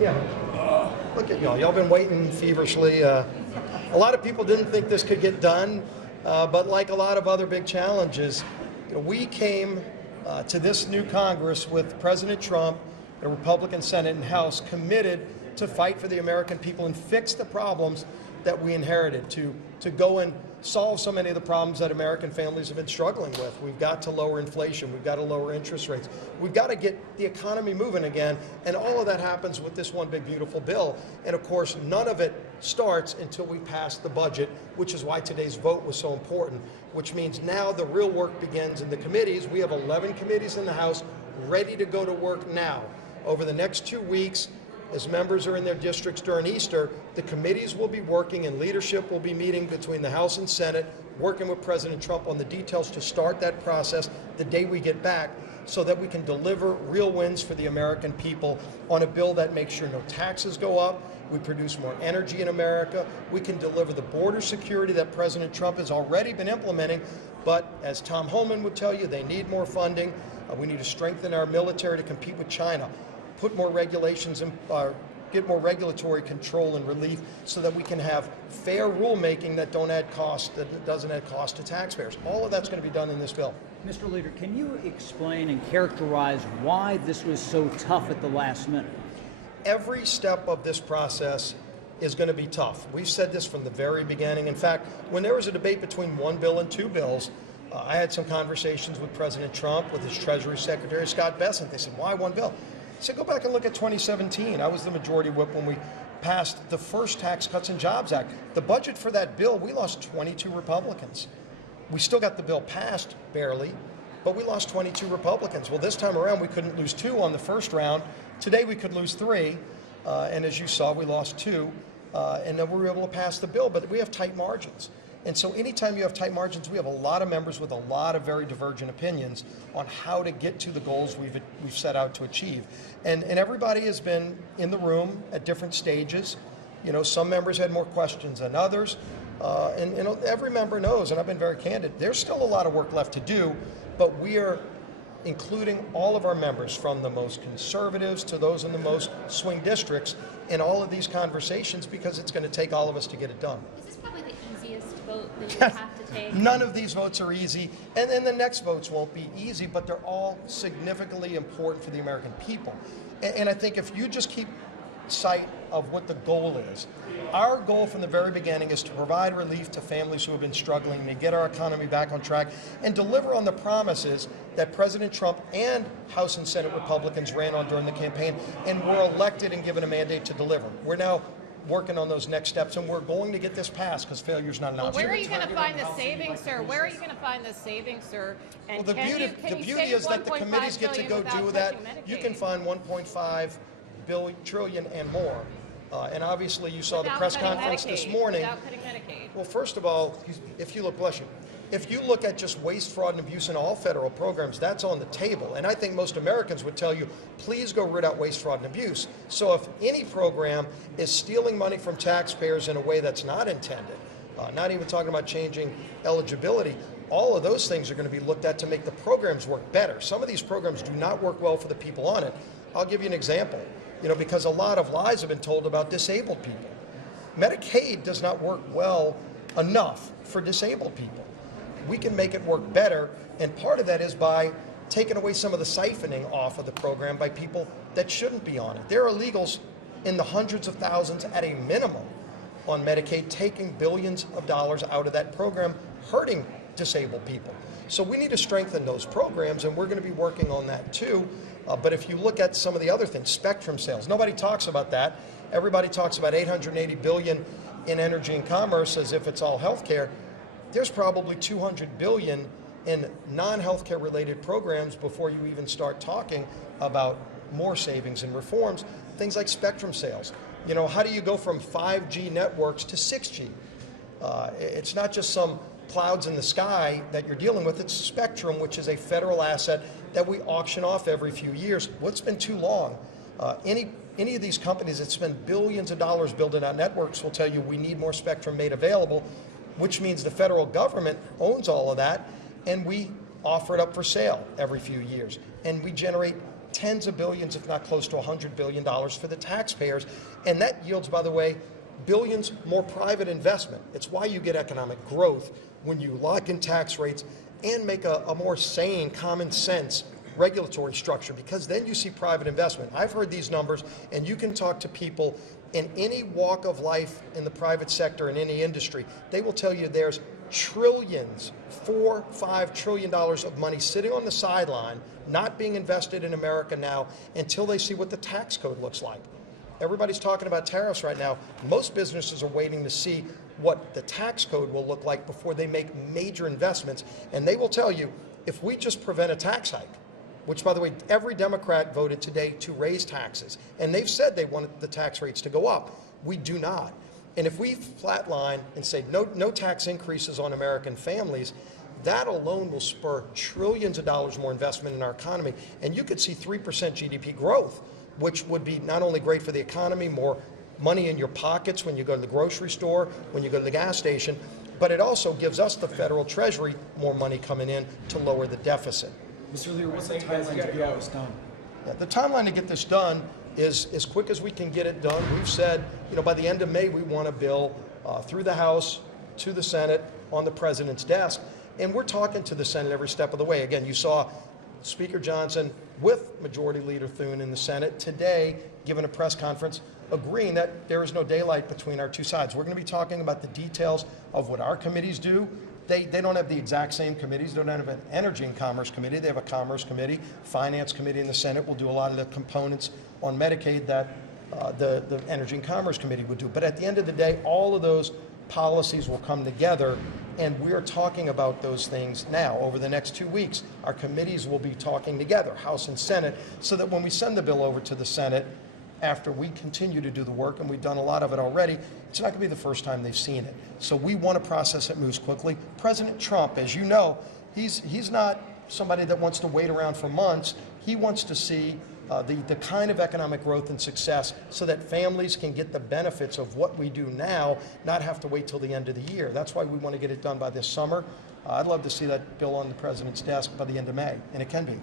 Yeah. Look at y'all. Y'all been waiting feverishly. A lot of people didn't think this could get done, but like a lot of other big challenges, we came to this new Congress with President Trump, the Republican Senate and House committed to fight for the American people and fix the problems that we inherited, to go and solve so many of the problems that American families have been struggling with. We've got to lower inflation. We've got to lower interest rates. We've got to get the economy moving again. And all of that happens with this one big, beautiful bill. And of course, none of it starts until we pass the budget, which is why today's vote was so important, which means now the real work begins in the committees. We have 11 committees in the House ready to go to work now. Over the next 2 weeks, as members are in their districts during Easter, the committees will be working and leadership will be meeting between the House and Senate, working with President Trump on the details to start that process the day we get back so that we can deliver real wins for the American people on a bill that makes sure no taxes go up, we produce more energy in America, we can deliver the border security that President Trump has already been implementing, but as Tom Homan would tell you, they need more funding. We need to strengthen our military to compete with China. Put more regulations in, get more regulatory control and relief so that we can have fair rulemaking that doesn't add cost to taxpayers. All of that's going to be done in this bill. Mr. Leader, can you explain and characterize why this was so tough at the last minute? Every step of this process is going to be tough. We've said this from the very beginning. In fact, when there was a debate between one bill and two bills, I had some conversations with President Trump, with his Treasury Secretary, Scott Bessent. They said, why one bill? I said, go back and look at 2017. I was the majority whip when we passed the first Tax Cuts and Jobs Act. The budget for that bill, we lost 22 Republicans. We still got the bill passed, barely, but we lost 22 Republicans. Well, this time around, we couldn't lose 2 on the first round. Today, we could lose 3, and as you saw, we lost 2, and then we were able to pass the bill, but we have tight margins. And so anytime you have tight margins, we have a lot of members with a lot of very divergent opinions on how to get to the goals we've set out to achieve. And everybody has been in the room at different stages. You know, some members had more questions than others. And you know, every member knows, and I've been very candid, there's still a lot of work left to do, but we are including all of our members, from the most conservatives to those in the most swing districts, in all of these conversations, because it's going to take all of us to get it done. Is this probably the easiest vote that you have to take? None of these votes are easy, and then the next votes won't be easy, but they're all significantly important for the American people. And I think if you just keep sight of what the goal is. Our goal from the very beginning is to provide relief to families who have been struggling, to get our economy back on track, and deliver on the promises that President Trump and House and Senate Republicans ran on during the campaign and were elected and given a mandate to deliver. We're now working on those next steps, and we're going to get this passed because failure is not an option. Well, where are you going to find the savings, sir? Where are you going to find the savings, sir? And well, the beauty is that the committees get to go do that. You can find 1.5 trillion and more. And obviously you saw the press conference this morning. Without cutting Medicaid. Well, first of all, if you look, bless you, if you look at just waste, fraud, and abuse in all federal programs, that's on the table. And I think most Americans would tell you, please go root out waste, fraud, and abuse. So if any program is stealing money from taxpayers in a way that's not intended, not even talking about changing eligibility, all of those things are going to be looked at to make the programs work better. Some of these programs do not work well for the people on it. I'll give you an example. You know, because a lot of lies have been told about disabled people. Medicaid does not work well enough for disabled people. We can make it work better, and part of that is by taking away some of the siphoning off of the program by people that shouldn't be on it. There are illegals in the hundreds of thousands at a minimum on Medicaid, taking billions of dollars out of that program, hurting disabled people. So we need to strengthen those programs, and we're going to be working on that too. But if you look at some of the other things, spectrum sales, nobody talks about that. Everybody talks about $880 billion in energy and commerce as if it's all healthcare. There's probably $200 billion in non-healthcare related programs before you even start talking about more savings and reforms. Things like spectrum sales. You know, how do you go from 5G networks to 6G? It's not just some clouds in the sky that you're dealing with. It's spectrum, which is a federal asset that we auction off every few years. What's been too long? Any of these companies that spend billions of dollars building out networks will tell you we need more spectrum made available, which means the federal government owns all of that, and we offer it up for sale every few years. And we generate tens of billions, if not close to $100 billion for the taxpayers. And that yields, by the way, billions more private investment. It's why you get economic growth when you lock in tax rates and make a more sane, common sense regulatory structure, because then you see private investment. I've heard these numbers, and you can talk to people in any walk of life in the private sector, in any industry. They will tell you there's trillions, $4-5 trillion of money sitting on the sideline, not being invested in America now until they see what the tax code looks like. Everybody's talking about tariffs right now. Most businesses are waiting to see what the tax code will look like before they make major investments. And they will tell you, if we just prevent a tax hike, which, by the way, every Democrat voted today to raise taxes, and they've said they wanted the tax rates to go up. We do not. And if we flatline and say no tax increases on American families, that alone will spur trillions of dollars more investment in our economy. And you could see 3% GDP growth, which would be not only great for the economy, more money in your pockets when you go to the grocery store, when you go to the gas station, but it also gives us, the federal treasury, more money coming in to lower the deficit. Mr. Leader, what's the timeline to get all this done? Yeah, the timeline to get this done is as quick as we can get it done. We've said, by the end of May, we want a bill through the House, to the Senate, on the President's desk. And we're talking to the Senate every step of the way. Again, you saw Speaker Johnson with Majority Leader Thune in the Senate today, giving a press conference, agreeing that there is no daylight between our two sides. We're going to be talking about the details of what our committees do. They don't have the exact same committees. They don't have an Energy and Commerce Committee. They have a Commerce Committee. Finance Committee in the Senate will do a lot of the components on Medicaid that the Energy and Commerce Committee would do. But at the end of the day, all of those policies will come together, and we're talking about those things now. Over the next 2 weeks, our committees will be talking together, House and Senate, so that when we send the bill over to the Senate, after we continue to do the work, and we've done a lot of it already, it's not going to be the first time they've seen it. So we want a process that moves quickly. President Trump, as you know, he's not somebody that wants to wait around for months. He wants to see the kind of economic growth and success so that families can get the benefits of what we do now, not have to wait till the end of the year. That's why we want to get it done by this summer. I'd love to see that bill on the President's desk by the end of May, and it can be.